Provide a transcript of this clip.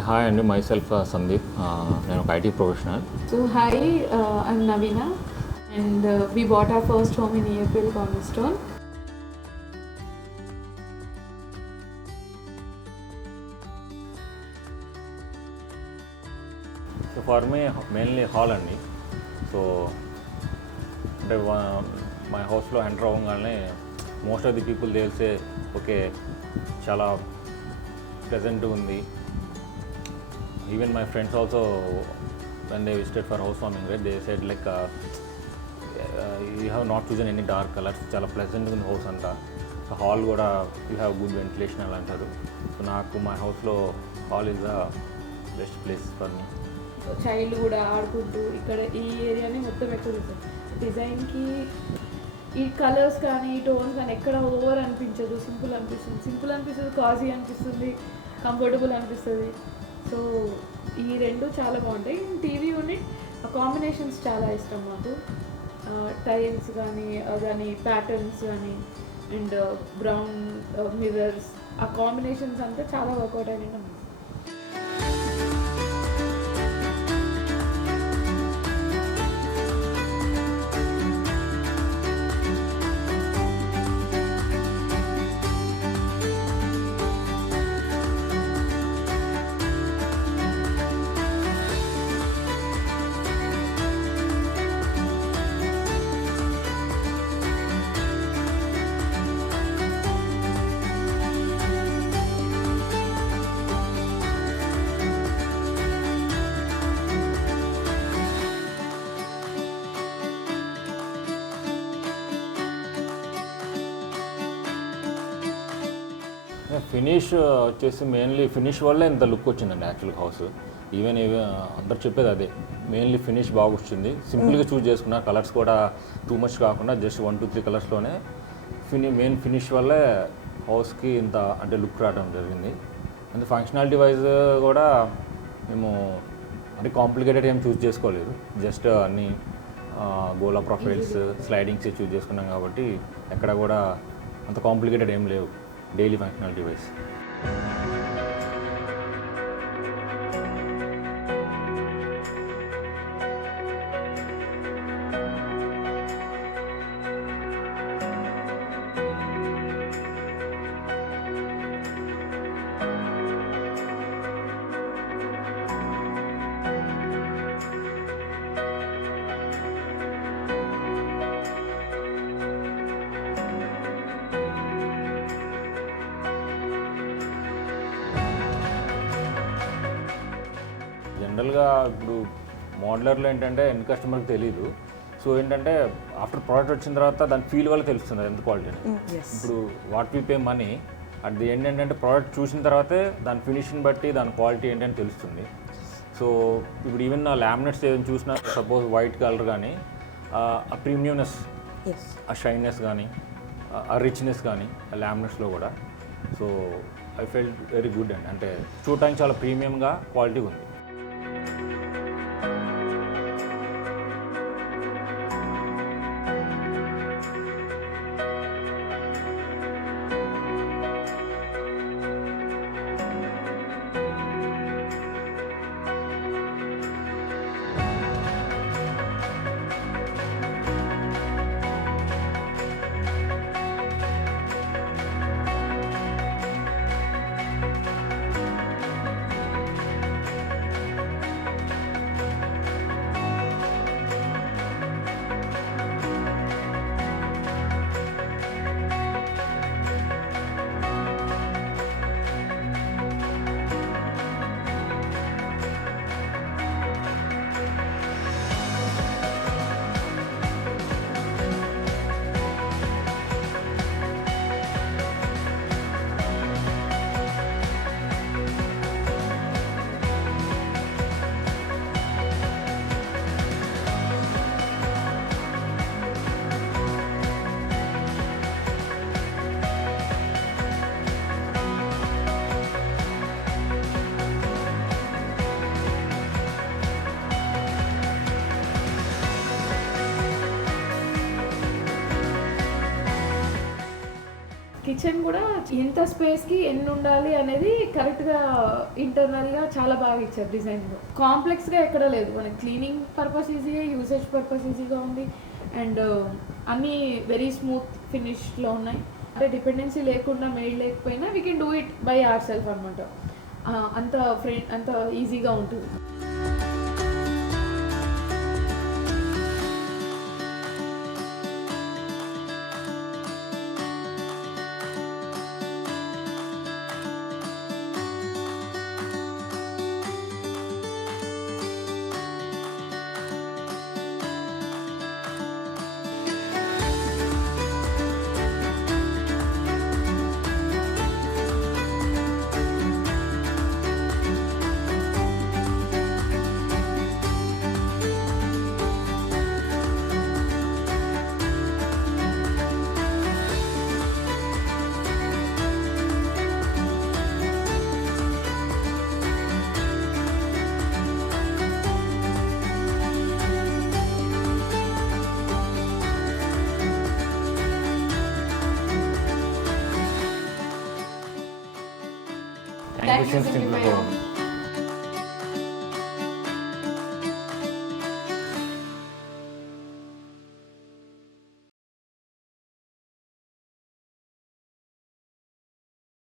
హాయ్ అండి, myself సందీప్. నేను ఒక IT professional. So hi, I'm Navina, and we bought our first home in EFL Cornerstone. So for me mainly hall అండి. సో అంటే మై హౌస్లో ఎంటర్ అవ్వగానే మోస్ట్ ఆఫ్ ది పీపుల్ తెలిసే ఓకే చాలా ప్లెజెంట్గా ఉంది. Even my friends also when they visited for house warming right they said like you have not chosen any dark colours, చాలా ప్లెజెంట్గా ఉంది హౌస్ అంతా. సో హాల్ కూడా యూ హ్యావ్ గుడ్ వెంటిలేషన్ అలా అంటారు. సో నాకు మై హౌస్లో hall is the best place for me. Child కూడా ఆడుకుంటూ ఇక్కడ ఈ ఏరియాని మొత్తం ఎక్కువ చూసాం. డిజైన్కి ఈ కలర్స్ కానీ ఈ టోన్స్ కానీ ఎక్కడ ఓవర్ అనిపించదు, సింపుల్ అనిపిస్తుంది, కాజీ అనిపిస్తుంది, కంఫర్టబుల్ అనిపిస్తుంది. సో ఈ రెండు చాలా బాగుంటాయి. టీవీ యూనిట్ కాంబినేషన్స్ చాలా ఇష్టం మాకు. టైల్స్ కానీ ప్యాటర్న్స్ కానీ అండ్ బ్రౌన్ మిర్రర్స్, ఆ కాంబినేషన్స్ అంతా చాలా వర్కౌట్ అయినాయి. ఫినిష్ వచ్చేసి మెయిన్లీ ఫినిష్ వల్లే ఇంత లుక్ వచ్చిందండి యాక్చువల్గా హౌస్. ఈవెన్ అందరు చెప్పేది అదే, మెయిన్లీ ఫినిష్ బాగా వచ్చింది. సింపుల్గా చూస్ చేసుకున్న కలర్స్ కూడా టూ మచ్ కాకుండా జస్ట్ 1-2-3 కలర్స్లోనే మెయిన్ ఫినిష్ వల్లే హౌస్కి ఇంత అంటే లుక్ రావడం జరిగింది. అంటే ఫంక్షనాలిటీ వైజ్ కూడా మేము అంటే కాంప్లికేటెడ్ ఏం చూస్ చేసుకోలేదు, జస్ట్ అన్ని గోలా ప్రొఫైల్స్ స్లైడింగ్స్ చూస్ చేసుకున్నాం కాబట్టి ఎక్కడ కూడా అంత కాంప్లికేటెడ్ ఏం లేవు డైలీ ఫంక్షనాలిటీ వైజ్. జనరల్గా ఇప్పుడు మోడలర్లో ఏంటంటే ఎండ్ కస్టమర్కి తెలియదు. సో ఏంటంటే ఆఫ్టర్ ప్రోడక్ట్ వచ్చిన తర్వాత దాని ఫీల్ వల్ల తెలుస్తుంది ఎంత క్వాలిటీ అని. ఇప్పుడు what we pay money at the end ఏంటంటే ప్రోడక్ట్ చూసిన తర్వాతే దాని ఫినిషింగ్ బట్టి దాని క్వాలిటీ ఏంటని తెలుస్తుంది. సో ఇప్పుడు ఈవెన్ నా లామినేట్స్ ఏదైనా చూసినా సపోజ్ వైట్ కలర్ కానీ ఆ ప్రీమియంనెస్, ఆ షైనెస్ కానీ ఆ రిచ్నెస్ కానీ ఆ లామినేట్స్లో కూడా. So I felt very good అండి, అంటే చూడటానికి చాలా ప్రీమియంగా క్వాలిటీ ఉంది. కిచెన్ కూడా ఎంత స్పేస్కి ఎన్ని ఉండాలి అనేది కరెక్ట్గా ఇంటర్నల్గా చాలా బాగా ఇచ్చారు డిజైన్లో. కాంప్లెక్స్గా ఎక్కడ లేదు, మనకి క్లీనింగ్ పర్పస్ ఈజీగా, యూసేజ్ పర్పస్ ఈజీగా ఉంది అండ్ అన్నీ వెరీ స్మూత్ ఫినిష్లో ఉన్నాయి. అంటే డిపెండెన్సీ లేకుండా మేడ్ లేకపోయినా we can do it by our self అనమాట. అంత ఈజీగా ఉంటుంది. Thank you, Simple Home.